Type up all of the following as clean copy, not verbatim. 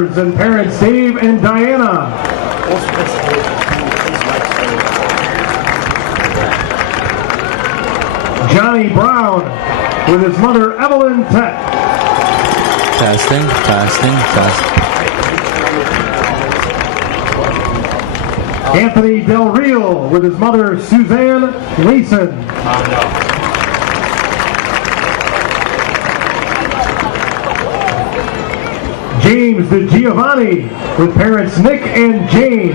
Powers and parents Dave and Diana. Johnny Brown with his mother Evelyn Tech. Testing. Anthony Del Real with his mother Suzanne Leeson. James DiGiovanni with parents Nick and Jane.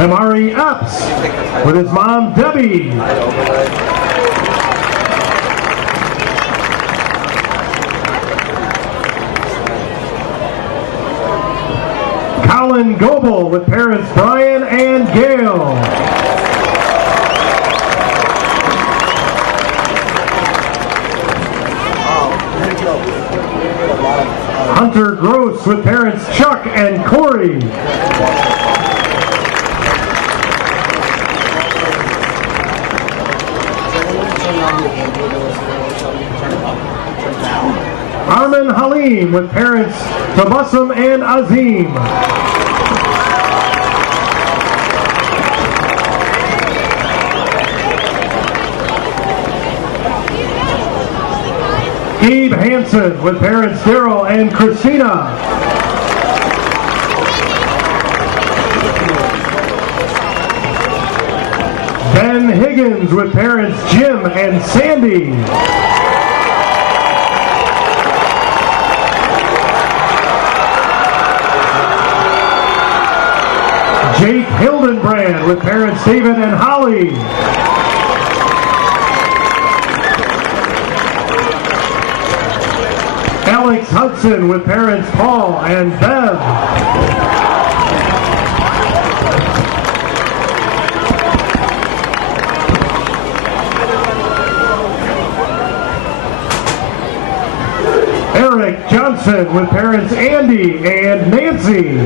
Amari Epps with his mom Debbie. Colin Goebel with parents Brian and Gail. Hunter Gross with parents Chuck and Corey. Armin Halim with parents Tabassum and Azim. Gabe Hansen with parents Daryl and Christina. Ben Higgins with parents Jim and Sandy. Jake Hildenbrand with parents David and Holly. Alex Hudson with parents Paul and Bev. Eric Johnson with parents Andy and Nancy.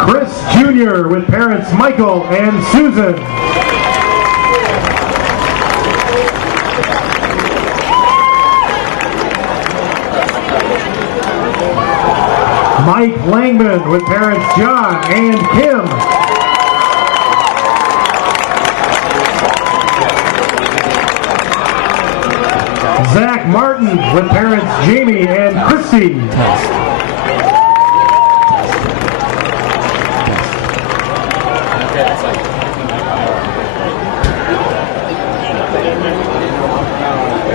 Chris Jr. with parents Michael and Susan. Mike Langman with parents John and Kim. Zach Martin with parents Jamie and Christy.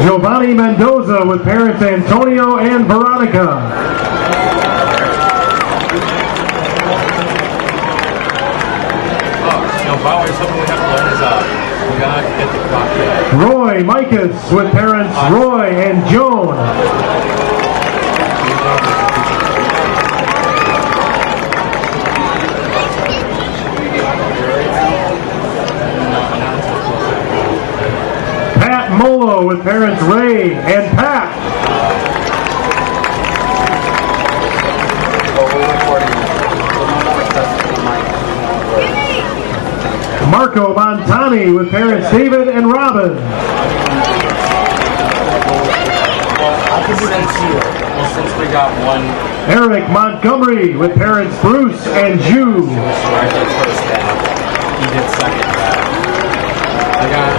Giovanni Mendoza with parents Antonio and Veronica. Roy Micus with parents Roy and Joan. Pat Molo with parents Ray and Pat. Marco Montani with parents David and Robin. Since we got one. Eric Montgomery with parents Bruce and Jew. He did second half. I got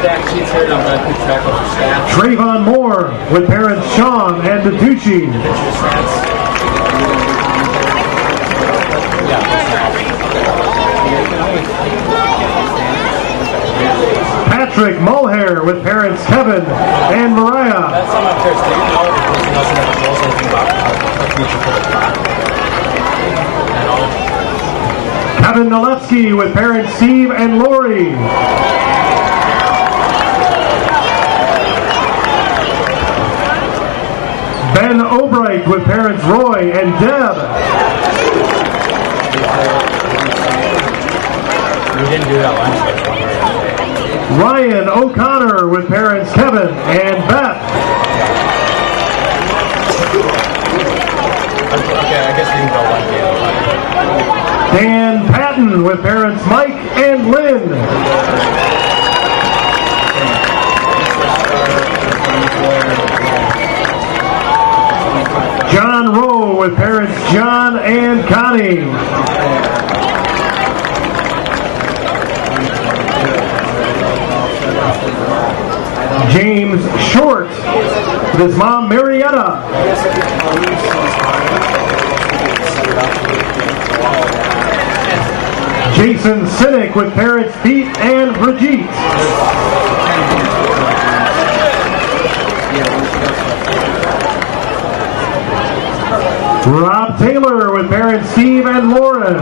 stack sheets here, and I'm going to keep track of the stats. Trayvon Moore with parents Sean and Datucci. Patrick Mulhair with parents Kevin and Mariah. That's on my first. Do you know if the person doesn't have to close anything about the future for the clock? Kevin Nalewski with parents Steve and Lori. Ben Obright with parents Roy and Deb. We didn't do that last year. Ryan O'Connor with parents Kevin and Beth. Dan Patton with parents Mike and Lynn. John Rowe with parents John and Connie. James Short with his mom Marietta. Jason Sinek with parents Pete and Brigitte. Rob Taylor with parents Steve and Lauren.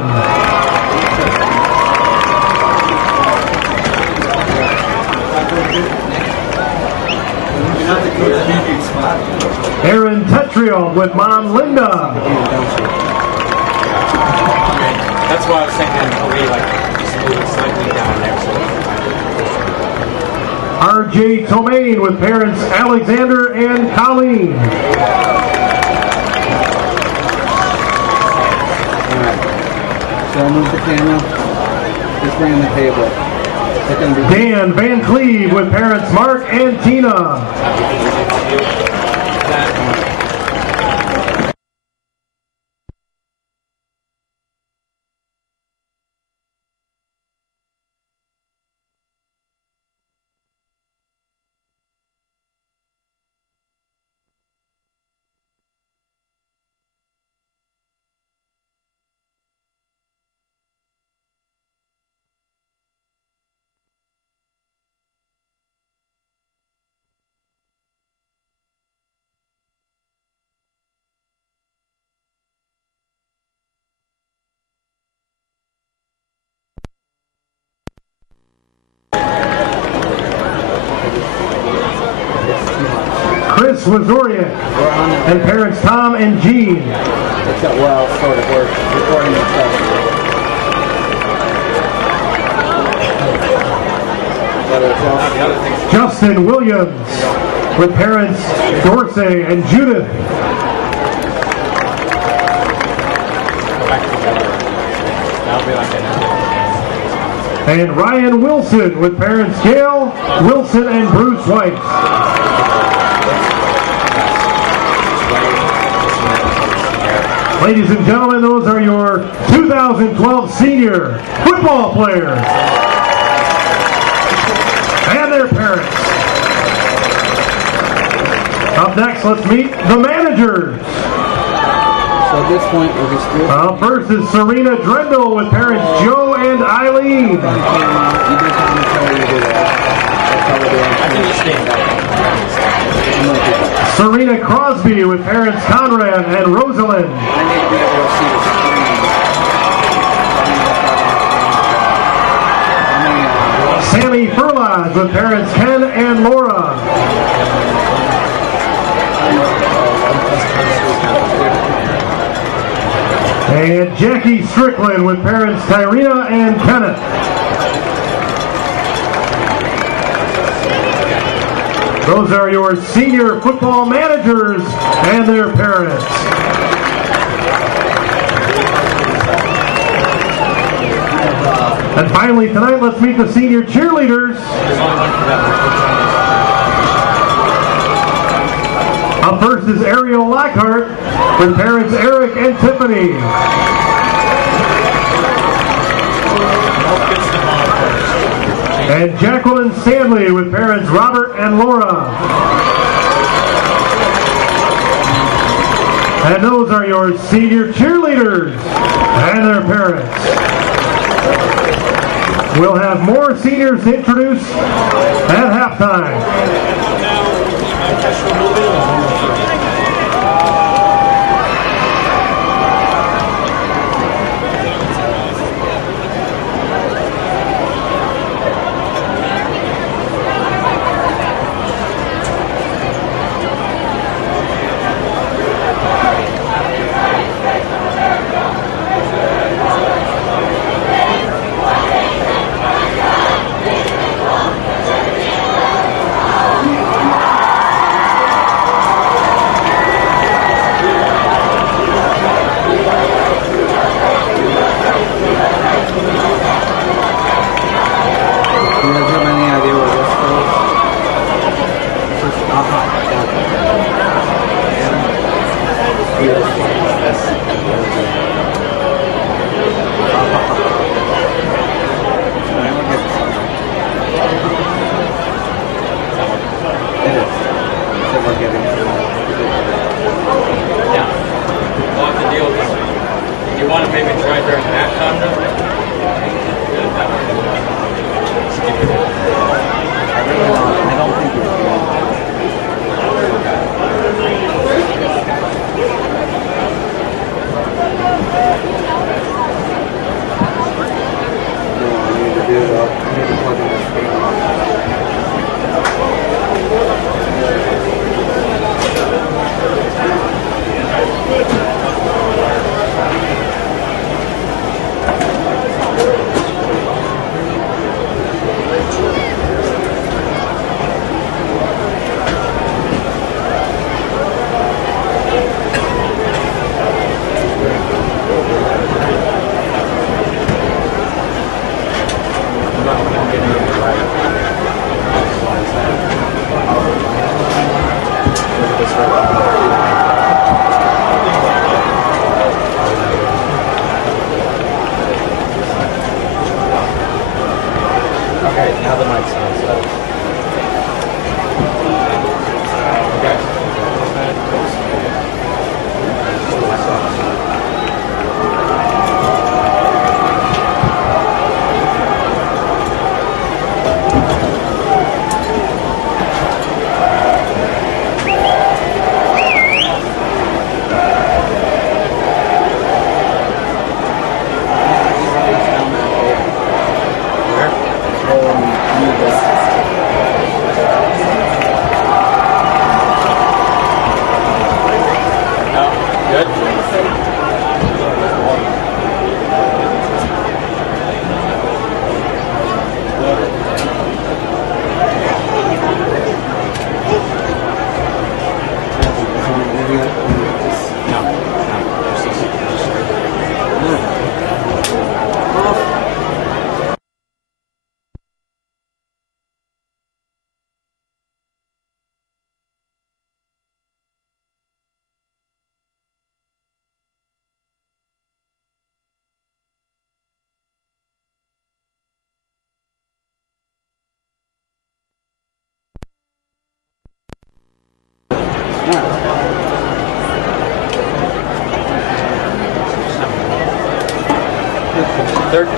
Aaron Tetriel with mom Linda. That's why I was thinking maybe like just move it slightly down there. RJ Tomaine with parents Alexander and Colleen. Don't move the camera. Just bring in the table. Dan Van Cleve with parents Mark and Tina. Chris Wazoriak and parents Tom and Jean. It's a well, sort of, we're recording the stuff. Justin Williams with parents Dorsey and Judith. And Ryan Wilson with parents Gail, Wilson, and Bruce White. Ladies and gentlemen, those are your 2012 senior football players and their parents. Up next, let's meet the managers. So at this point, we'll just do it. First is Serena Drendel with parents Joe and Eileen. You do commentary, you do that. That's how we're doing. I can just stand up. Serena Crosby with parents Conrad and Rosalind. I need to be able to see the screen. Sammy Furlaz with parents Ken and Laura. And Jackie Strickland with parents Tyrena and Kenneth. Those are your senior football managers and their parents. And finally tonight, let's meet the senior cheerleaders. Up first is Ariel Lockhart with parents Eric and Tiffany. And Jacqueline Stanley with parents Robert and Laura. And those are your senior cheerleaders and their parents. We'll have more seniors to introduce at halftime.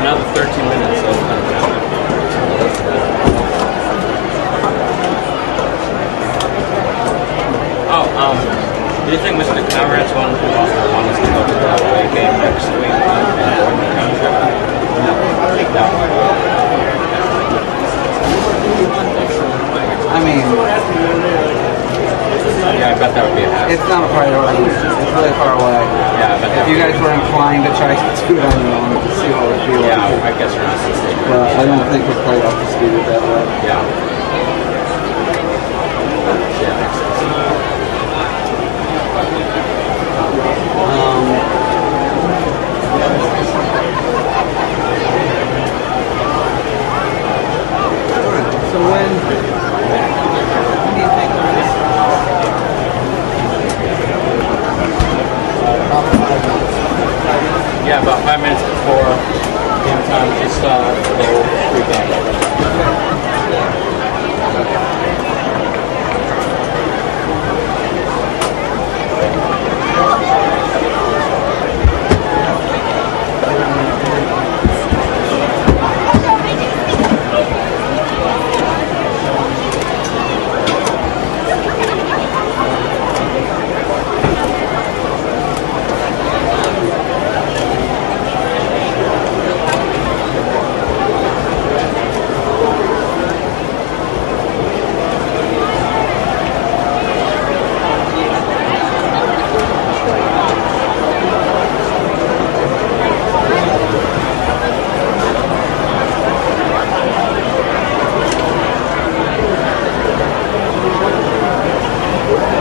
Another 13 minutes. So do you think Mr. Conrad's want us to go to the away game next week? No. I mean, yeah, I bet that would be a hassle. it's not a priority. It's really far away. Yeah, I bet If you guys were inclined to try to do it on your own to see how it feels. Yeah, I guess we're not supposed to. But I don't think we're quite up to speed with that yet. Yeah. So when do you think Yeah, about 5 minutes before game time, just go pregame.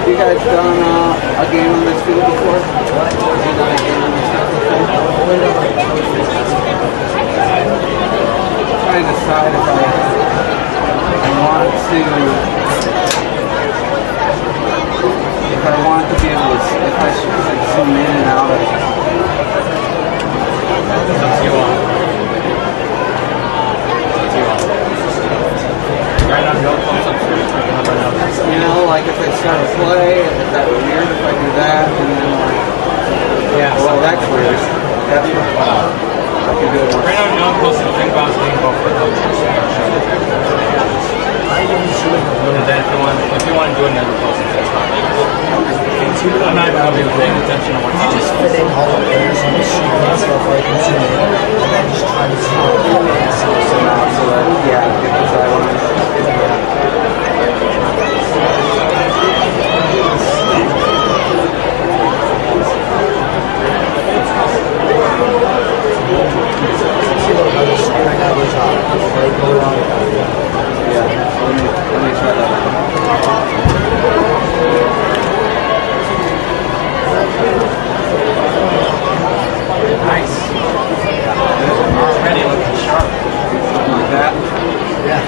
you guys done a game on this field before? Have you done a game on this field before? Trying to decide if I want to be able to, if I should like zoom in and out of it. You want? Right on, no close-ups. You know, like if I start a play, if that were weird, if I do that, and then like, Yeah. well, that's weird. That's weird. I can do it once. Right now, no close-ups. Think about being both for those. And then if you want to do another close-up, that's fine. I'm not going to be paying attention to what You just fit in all the players on the sheet myself where I can zoom in, and then just try to see what it is. So now, so that, yeah, get the sidelines. See what other side right now is right go around. Yeah, let me try that. Nice. Already looking sharp. Something like that. Yeah.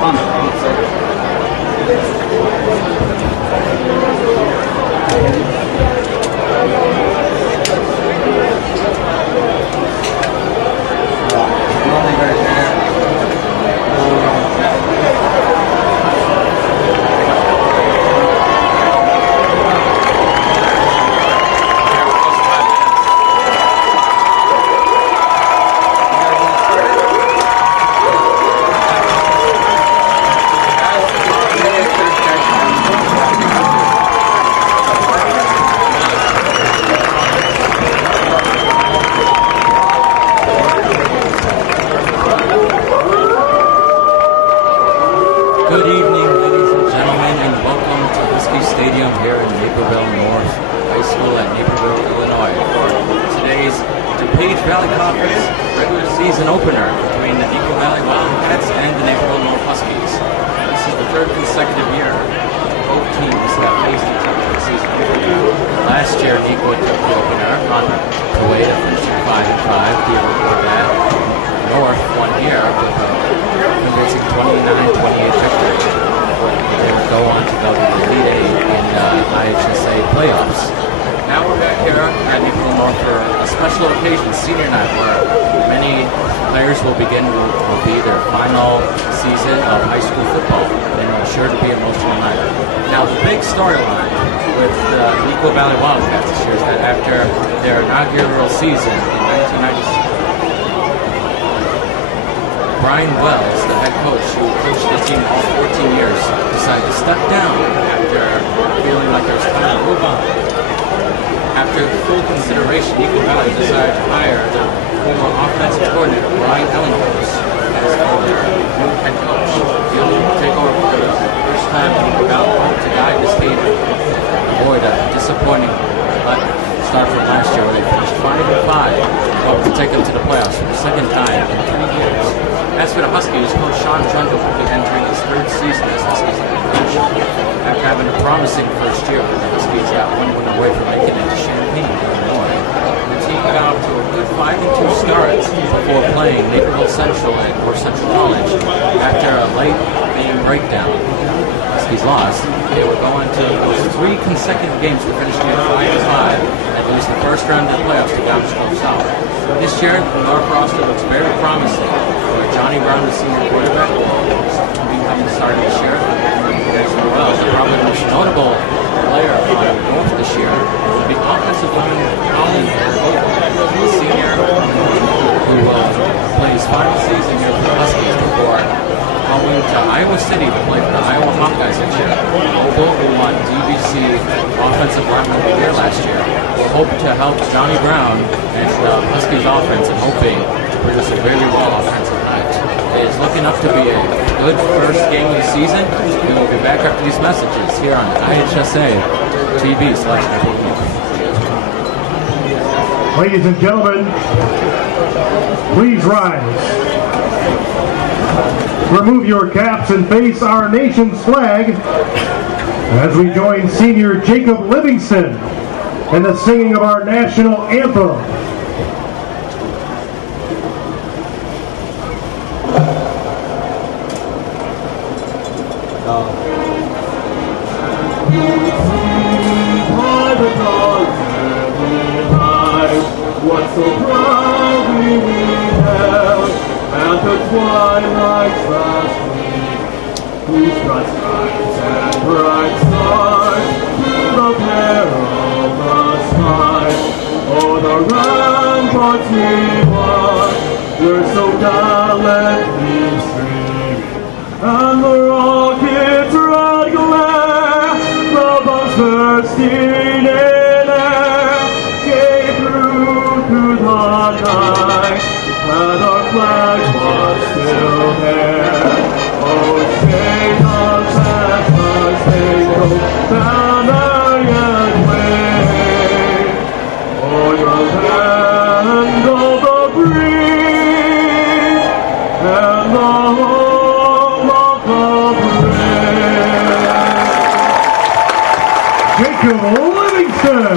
Fun. Nothing right there. Good evening, ladies and gentlemen, and welcome to Whiskey Stadium here in Naperville North High School at Naperville, Illinois. Today's DuPage Valley Conference regular season opener between the Depot Valley Wildcats and the Naperville North Huskies. This is the third consecutive year both teams have faced each other this season. Last year, Depot took the opener on the way to finishing 5-5. The year before that, North won here with a convincing 29-28 victory. They would go on to go to the Elite Eight in IHSA playoffs. Now we're back here at Naperville more for a special occasion, senior night, where many players will be their final season of high school football, and it's sure to be an emotional night. Now, the big storyline with the Equal Valley Wildcats this year is that after their inaugural season in 1996, Brian Wells, the head coach who coached the team all 14 years, decided to step down after feeling like there was time to move on. After full consideration, Equal Valley decided to hire the former offensive coordinator, Brian Ellenhorst, as their new head coach. He'll take over for the first time in Equal Valley to guide this team and avoid a disappointing start from last year where they finished 5-5, hope to take them to the playoffs for the second time in 3 years. As for the Huskies, Coach Sean Trundle will be entering his third season as Huskies head coach. After having a promising first year with the Huskies got 1 win away from making it to Champaign, Illinois. The team got off to a good 5-2 start before playing Naperville Central and North Central College. After a late game breakdown, Huskies lost. They were going to lose 3 consecutive games to finish at 5-5 and lose the first round of the playoffs to Gaucho South. This year, the North roster looks very promising. Where Johnny Brown, the senior quarterback, will be coming starting this year. As well as probably the most notable player on North this year, the offensive lineman Colin Vogel, the senior who will play his final season here for the Huskies before going to Iowa City to play for the Iowa Hawkeyes this year. Vogel, who won DVC Offensive Lineman of the Year last year, will hope to help Johnny Brown and the Huskies offense and hoping to produce a very well offensive night. It is looking up to be a good first game of the season. We will be back after these messages here on IHSA TV Selection of the Week. Ladies and gentlemen, please rise. Remove your caps and face our nation's flag as we join senior Jacob Livingston in the singing of our national anthem. What so proudly we held at the twilight's last gleam, whose bright skies and bright stars through the perilous skies, o'er the ramparts we watched, were so gallantly streaming, and the rockets' red glare, the bombs bursting in air, gave through the night, and our flag was still there. Oh, shake us as the sacred banner yet wave, o'er your land of the free, and the home of the brave. Jacob Livingston.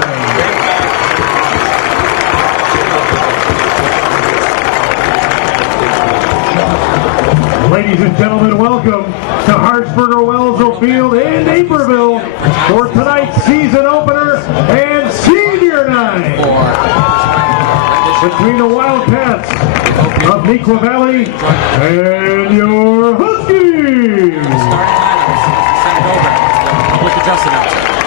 Ladies and gentlemen, welcome to Hartsburger-Wellsville Field in Naperville for tonight's season opener and senior night between the Wildcats of Neuqua Valley and your Huskies. Starting lineups, send it over to the public address announcer.